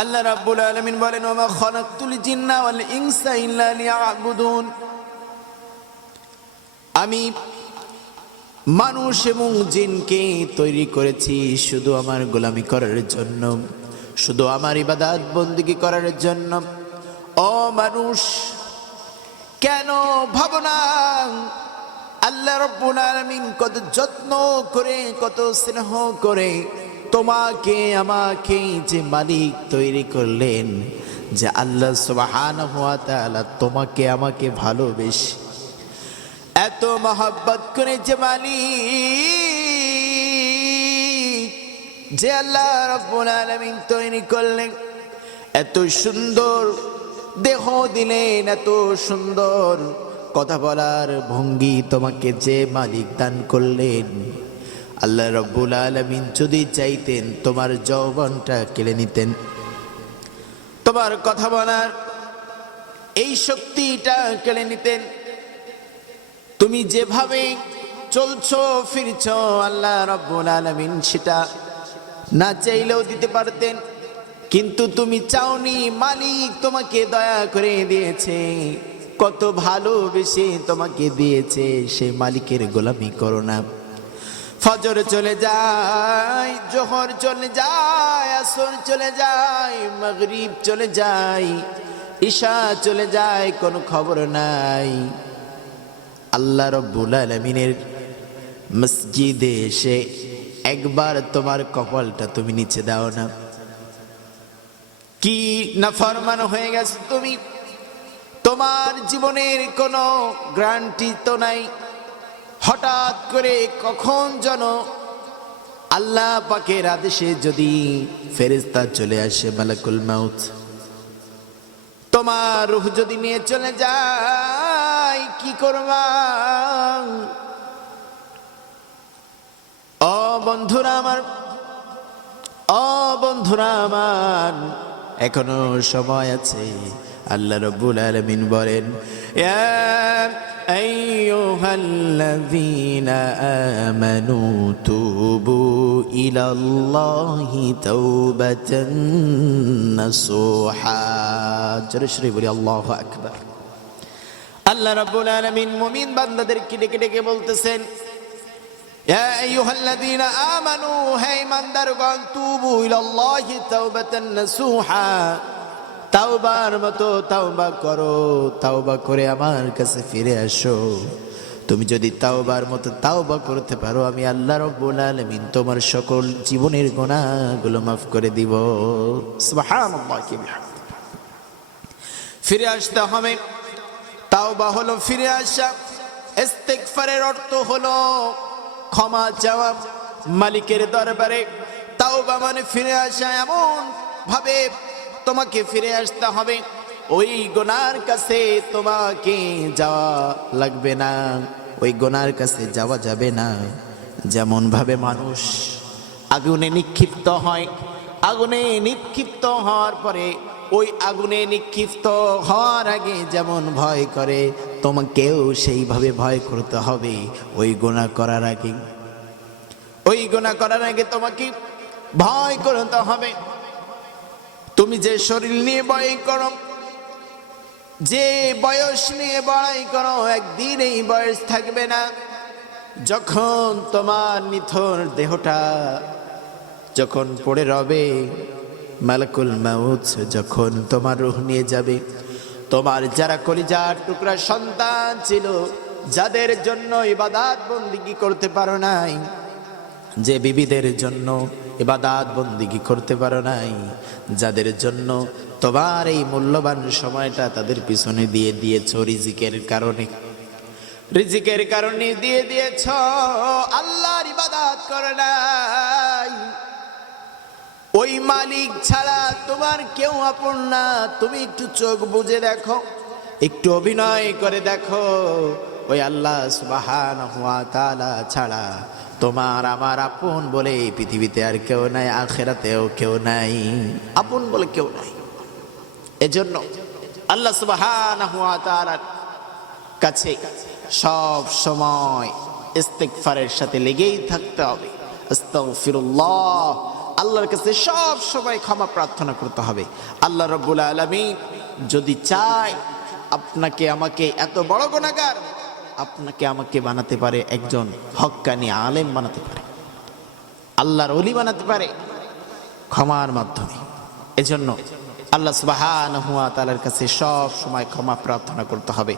আল্লাহ রাব্বুল আলামিন বলেন, ওমা খালাকতুল জিন্না ওয়াল ইনসা ইল্লা লিয়াবুদুন। আমি মানুষ এবং জিনকে তৈরি করেছি শুধু আমার গোলামি করার জন্য, শুধু আমার ইবাদত বন্দিগি করার জন্য। ও মানুষ, কেন ভাবনা আল্লাহ রব্বুল আলামিন কত যত্ন করে, কত স্নেহ করে তোমাকে আমাকে যে মালিক তৈরি করলেন, যে আল্লাহ সুবহানাহু ওয়া তাআলা তোমাকে আমাকে ভালোবেসে এত মহব্বত করে যে মালিক, যে আল্লাহ রব্বুল আলামিন তৈরি করলেন, এত সুন্দর দেহ দিলেন, এত সুন্দর কথা বলার ভঙ্গি তোমাকে যে মালিক দান করলেন। আল্লাহ রব্বুল আলমিন যদি চাইতেন তোমার যৌবনটা কেড়ে নিতেন। তোমার কথা বলার এই শক্তিটা কেড়ে নিতেন। তুমি যেভাবে চলছো, ফিরছ, আল্লাহ রব্বুল আলমিন সেটা না চাইলেও দিতে পারতেন। কিন্তু তুমি চাওনি, মালিক তোমাকে দয়া করে দিয়েছে। কত ভালোবেসে তোমাকে দিয়েছে, সে মালিকের গোলামি করো না। ফজর চলে যায়, জোহর চলে যায়, আসর চলে যায়, মাগরিব চলে যায়, ঈশা চলে যায়, কোনো খবর নাই। আল্লাহ রব্বুল আলমিনের মসজিদে এসে একবার তোমার কপালটা তুমি নিচে দাও না। কি না ফরমান হয়ে গেছে তুমি? তোমার জীবনের কোনো গ্রান্টি তো নাই। হঠাৎ করে কখন যেন আল্লাহ পাকের আদেশে যদি ফেরেস্তা চলে আসে মালাকুল মাউথ তোমার রুহ যদি নিয়ে চলে যায়, কি করবা? ও বন্ধুরা আমার, ও বন্ধুরা আমার, এখনও সময় আছে। আল্লাহ রব্বুল আলমিন বলেন ইয়া আইয়ুহাল্লাযীনা আমানু তুবু ইলাল্লাহি তাওবাতান নাসুহা জোরে সরে বলি আল্লাহু আকবার আল্লাহ রাব্বুল আলামিন মুমিন বান্দাদেরকে ডেকে ডেকে বলতেছেন ইয়া আইয়ুহাল্লাযীনা আমানু হে ইমানদারগণ তুবু ইলাল্লাহি তাওবাতান নাসুহা তাওবার মতো তাওবা করো তাওবা করে আমার কাছে ফিরে আসো তুমি যদি তাওবার মতো তাওবা করতে পারো, আমি আল্লাহ রব্বুল আলামিন তোমার সকল জীবনের গুনাহগুলো মাফ করে দিব। ফিরে আসতে হবে। তাওবা হলো ফিরে আসা, ইস্তেগফারের অর্থ হলো ক্ষমা চাওয়া মালিকের দরবারে। তাওবা মানে ফিরে আসা এমন ভাবে তোমাকে ফিরে আসতে হবে। ওই গোনার কাছে তোমাকে যাওয়া লাগবে না। ওই গোনার কাছে যাওয়া যাবে না। যেমন ভাবে মানুষ আগুনে নিক্ষিপ্ত হয়, আগুনে নিক্ষিপ্ত হওয়ার পরে ওই আগুনে নিক্ষিপ্ত হওয়ার আগে যেমন ভয় করে, তোমাকেও সেইভাবে ভয় করতে হবে। ওই গোনা করার আগে, ওই গোনা করার আগে তোমাকে ভয় করতে হবে। তুমি যে শরীর নিয়ে ভয় করো যে বয়স নিয়ে বড়াই করো, একদিন এই বয়স থাকবে না। যখন তোমার নিথর দেহটা যখন পড়ে রবে, মালাকুল মাউত যখন তোমার রুহ নিয়ে যাবে, তোমার যারা কলিজার টুকরা সন্তান ছিল, যাদের জন্য ইবাদাত বন্দিগি করতে পারো নাই যে বিবিদের জন্য ইবাদাত বন্দিগি করতে পারো নাই, যাদের জন্য তোমার এই মূল্যবান সময়টা তাদের পিছনে দিয়ে দিয়েছ রিজিকের কারণে। রিজিকের কারণে দিয়ে দিয়েছ, আল্লাহর ইবাদাত করে নাই। ওই মালিক ছাড়া তোমার কেউ আপন না, তুমি একটু চোখ বুঝে দেখো, একটু অভিনয় করে দেখো। ওই আল্লাহ সুবাহান হুয়া তালা ছাড়া তোমার আমার আপন বলে এই পৃথিবীতে আর কেউ নাই, আখেরাতেও কেউ নাই। আপন বলে কেউ নাই। এজন্য আল্লাহ তালার কাছে সব সময় ইস্তেকফারের সাথে লেগেই থাকতে হবে। আল্লাহর কাছে সব সময় ক্ষমা প্রার্থনা করতে হবে। আল্লাহ রব্বুল আলমিন যদি চায়, আপনাকে, আমাকে এত বড় গুণাগার আপনাকে আমাকে বানাতে পারে, একজন হক্কানি আলেম বানাতে পারে। আল্লাহর অলি বানাতে পারে ক্ষমার মাধ্যমে। এজন্য আল্লাহ সুবাহ তালার কাছে সব সময় ক্ষমা প্রার্থনা করতে হবে।